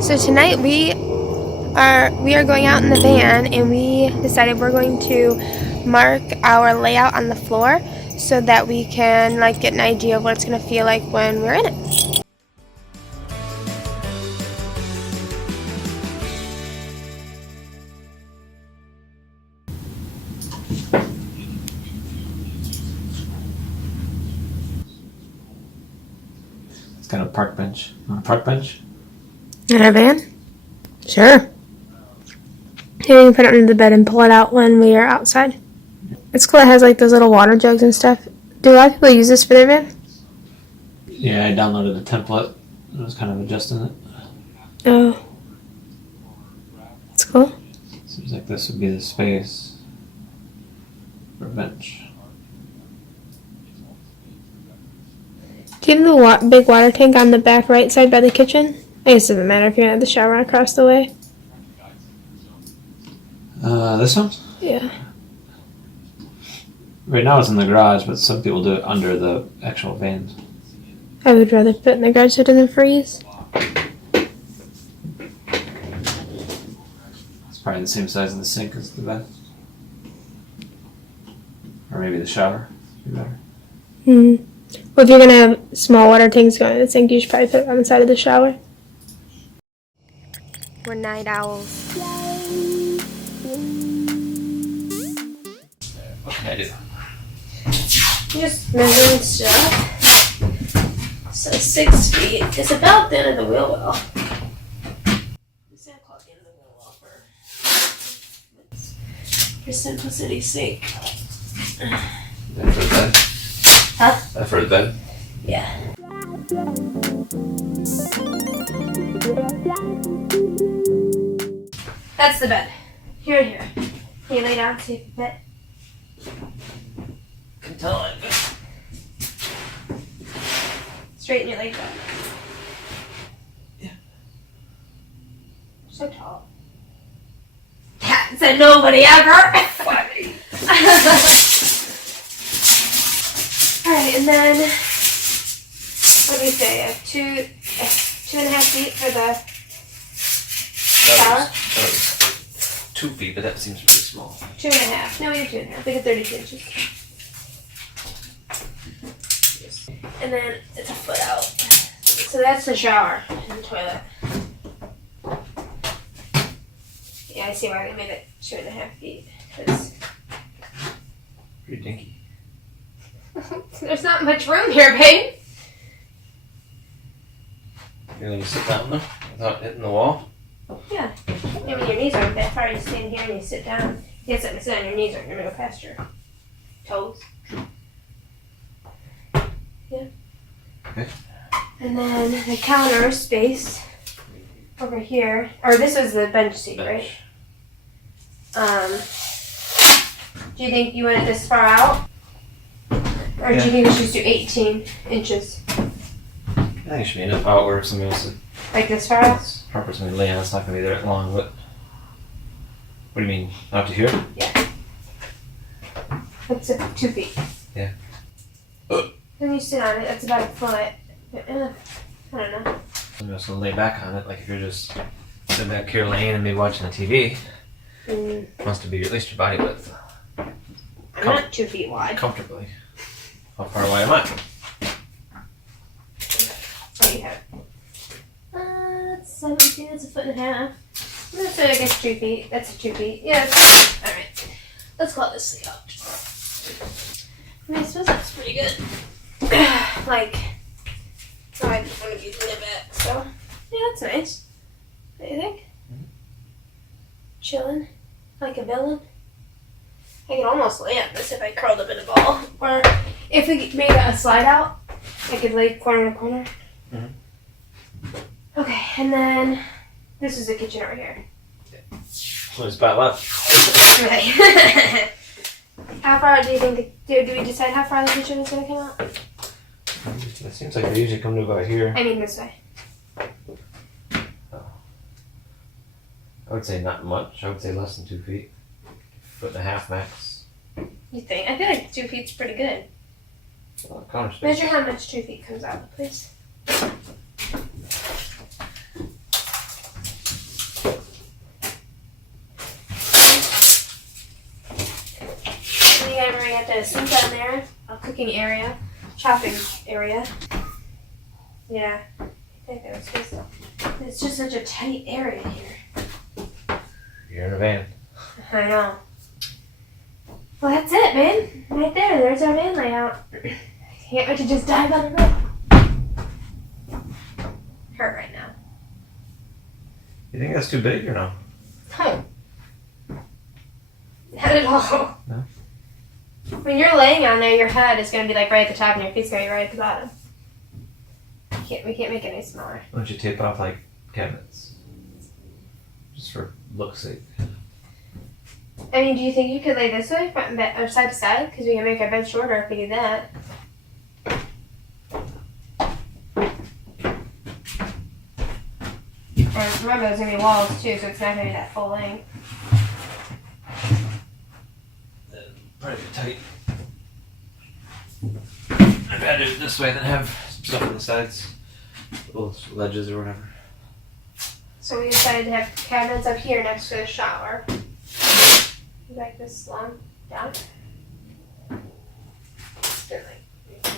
So tonight we are going out in the van, and we decided we're going to mark our layout on the floor so that we can like get an idea of what it's going to feel like when we're in it. It's got a park bench. Want a park bench? In our van? Sure. Maybe we can put it under the bed and pull it out when we are outside. It's cool. It has like those little water jugs and stuff. Do a lot of people use this for their van? Yeah, I downloaded the template. I was kind of adjusting it. Oh. That's cool. Seems like this would be the space for a bench. Do you have the big water tank on the back right side by the kitchen? I guess it doesn't matter if you're going to have the shower across the way. This one? Yeah. Right now it's in the garage, but some people do it under the actual van. I would rather put it in the garage so it doesn't freeze. It's probably the same size as the sink as the bed. Or maybe the shower would be better. Well, if you're going to have small water tanks going in the sink, you should probably put it on the side of the shower. We're night owls. What can I do? Just measuring stuff. So 6 feet is about the end of the wheel well. I'm just gonna call it the end of the wheel well for simplicity's sake. That for the bed? Huh? That for the bed? Yeah. That's the bed. Here. Can you lay down, see if you fit? Can tell it. Straighten your legs up. Yeah. So tall. Cat said nobody ever. Funny. Alright, and then what do we say? 2.5 feet for the shower? That was 2 feet, but that seems pretty small. 2.5. No, we have 2.5. We get 32 inches. And then it's a foot out. So that's the shower and the toilet. Yeah, I see why they made it 2.5 feet. Cause Pretty dinky. there's not much room here, babe. You're gonna sit down though, without hitting the wall? Yeah. I mean, your knees aren't that far. You stand here and you sit down. You have something to sit on. Your knees aren't going to go past your toes. Yeah. Okay. And then the counter space over here. Or this was the bench seat, right? Do you think you want it this far out? Or do you think we should just do 18 inches? I think it should be enough out where somebody else is. Like this far out? Proper somebody lay on, it's not gonna be there that long, but. What do you mean? Out to here? Yeah. That's 2 feet. Yeah. When you sit on it, that's about a foot. I don't know. Somebody else will lay back on it, like if you're just sitting back here laying and maybe watching the TV. It wants to be at least your body width. I'm not 2 feet wide. Comfortably. How far away am I? So you have it. That's 17, that's a foot and a half. That's, I guess, 2 feet. That's 2 feet. Yeah, that's alright. Let's call this the couch. I mean, I suppose that's pretty good. Like, I just want to be using it back, so, yeah, that's nice. What do you think? Chilling? Like a villain? I could almost lay on this if I curled up in a ball. Or if we made a slide out, I could lay corner to corner. Okay, and then this is the kitchen over here. Only spot left. Okay. How far do you think, do we decide how far the kitchen is going to come out? It seems like they usually come to about here. I mean this way. I would say not much. I would say less than 2 feet. 1.5 max. You think? I feel like 2 feet's pretty good. Counter space. Measure how much 2 feet comes out, please. a sink down there, a cooking area, chopping area. Yeah. I think it's just such a tight area here. You're in a van. I know. Well, that's it, man. Right there. There's our van layout. Can't wait to just dive on the road. Hurt right now. You think that's too big or no? No. Not at all. No? When you're laying on there, your head is going to be like right at the top and your feet's going to be right at the bottom. We can't make it any smaller. Why don't you tape off like cabinets? Just for look's sake. I mean, do you think you could lay this way, front and back, or side to side? Because we can make our bed shorter if we do that. And remember, there's going to be walls too, so it's not going to be that full length. Pretty tight. I'd rather do it this way than have stuff on the sides. Little ledges or whatever. So we decided to have cabinets up here next to the shower. Like this long down. Good, like,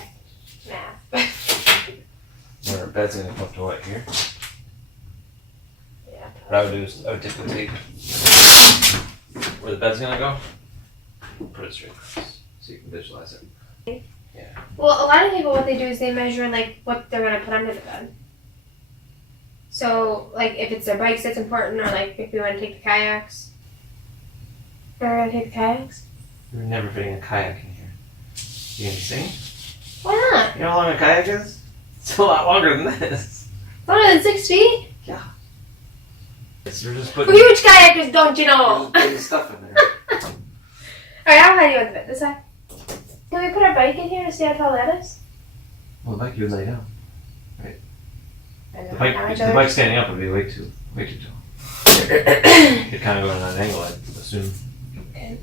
math. Where our bed's gonna come up to what, here? Yeah. What I would do is I would take the tape where the bed's gonna go, put it straight across so you can visualize it. Yeah. Well, a lot of people, what they do is they measure like what they're gonna put under the bed. So, like, if it's their bikes, that's important, or like if we want to take the kayaks. We're gonna take the kayaks? We're never fitting a kayak in here. You gonna sing? Why not? You know how long a kayak is? It's a lot longer than this. Longer than 6 feet? Yeah. So we're just For putting, huge kayakers, don't you know? we're just putting stuff in there. Alright, how high do you want the bed? This side? Can we put our bike in here to see how tall that is? Well, the bike you would lay down. And The then now each bike other. standing up would be way too tall. You'd kind of go on an angle, I'd assume. Okay.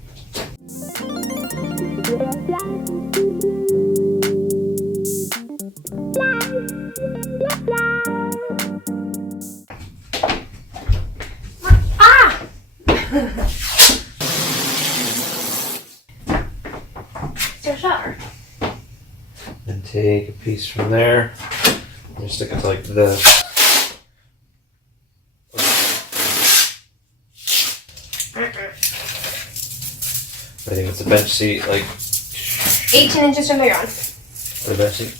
Ah! It's our shower. Then take a piece from there and stick it to like this. I think it's a bench seat, like 18 inches from the ground. for the bench seat.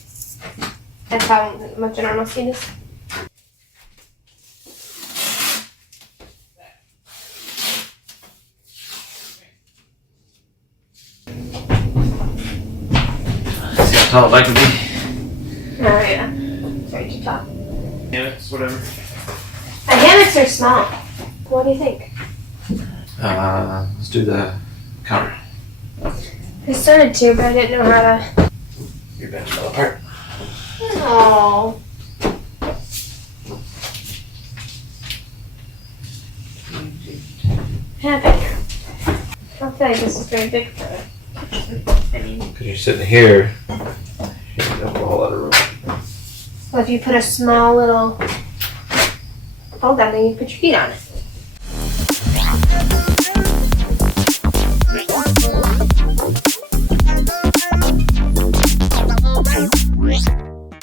That's how much a normal seat is. See how tall the bike would be? Oh yeah. Sorry, too tall. Yeah, it's whatever. The hammocks are small. What do you think? Let's do the counter. I started to, but I didn't know how to. Your bench fell apart. Oh. Happen here. I'll tell you, this is very big for a kitchen. I mean, Because you're sitting here, you don't have a whole lot of room. well, if you put a small little fold down, then you put your feet on it.